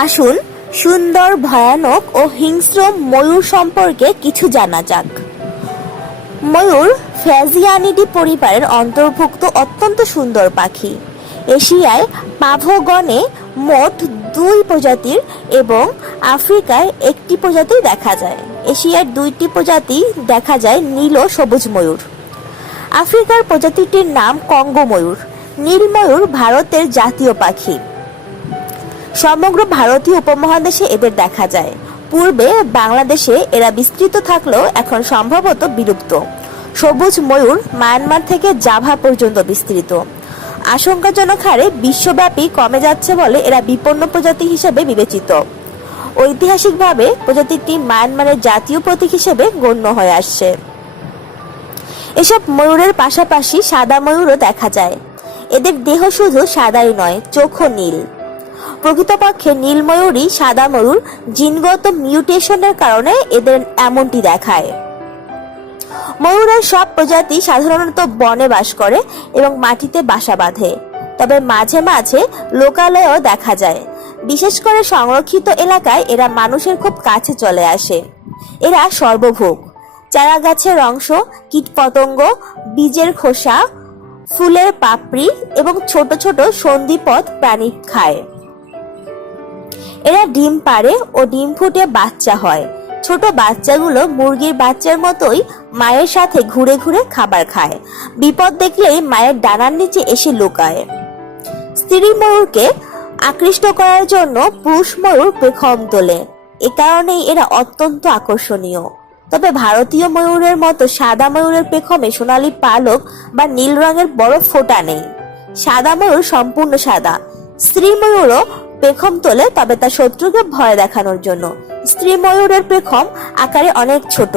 আসুন সুন্দর, ভয়ানক ও হিংস্র ময়ূর সম্পর্কে কিছু জানা যাক। ময়ূর ফ্যাজিয়ানিডি পরিবারের অন্তর্ভুক্ত অত্যন্ত সুন্দর পাখি। এশিয়ায় পাভগণে মোট 2 প্রজাতির এবং আফ্রিকায় 1টি প্রজাতি দেখা যায়। এশিয়ার 2টি প্রজাতি দেখা যায় নীল ও সবুজ ময়ূর। আফ্রিকার প্রজাতিটির নাম কঙ্গো ময়ূর। নীল ময়ূর ভারতের জাতীয় পাখি। সমগ্র ভারতীয় উপমহাদেশে এদের দেখা যায়। পূর্বে বাংলাদেশে এরা বিস্তৃত থাকলেও এখন সম্ভবত বিলুপ্ত। সবুজ ময়ূর মায়ানমার থেকে জাভা পর্যন্ত বিস্তৃত। আশঙ্কাজনক হারে বিশ্বব্যাপী কমে যাচ্ছে বলে এরা বিপন্ন প্রজাতি হিসেবে বিবেচিত। ঐতিহাসিকভাবে প্রজাতিটি মায়ানমারের জাতীয় প্রতীক হিসেবে গণ্য হয়ে আসছে। এসব ময়ূরের পাশাপাশি সাদা ময়ূরও দেখা যায়। এদের দেহ শুধু সাদাই নয়, চোখও নীল। প্রকৃতপক্ষে নীল ময়ূরই সাদা ময়ূর জিনগত মিউটেশনের কারণে এদের এমনটি দেখায়। ময়ূরের সব প্রজাতি সাধারণত বনে বাস করে এবং মাটিতে বাসা বাঁধে, তবে মাঝে মাঝে লোকালয়েও দেখা যায়। বিশেষ করে সংরক্ষিত এলাকায় এরা মানুষের খুব কাছে চলে আসে। এরা সর্বভোগ। চারা গাছের অংশ, কীটপতঙ্গ, বীজের খোসা, ফুলের পাপড়ি এবং ছোট ছোট সন্ধিপদ প্রাণী খায়। এরা ডিম পাড়ে ও ডিম ফুটে বাচ্চা হয়। ছোট বাচ্চাগুলো মুরগির বাচ্চার মতোই মায়ের সাথে ঘুরে ঘুরে খাবার খায়। বিপদ দেখলেই মায়ের ডানার নিচে এসে লুকায়। স্ত্রী ময়ূরকে আকৃষ্ট করার জন্য পুরুষ ময়ূর পেখম তোলে। এ কারণেই এরা অত্যন্ত আকর্ষণীয়। তবে ভারতীয় ময়ূরের মতো সাদা ময়ূরের পেখমে সোনালী পালক বা নীল রঙের বড় ফোঁটা নেই। সাদা ময়ূর সম্পূর্ণ সাদা। স্ত্রী ময়ূরও পেখম তোলে, তবে তার শত্রুকে ভয় দেখানোর জন্য। স্ত্রী ময়ূরের পেখম আকারে অনেক ছোট।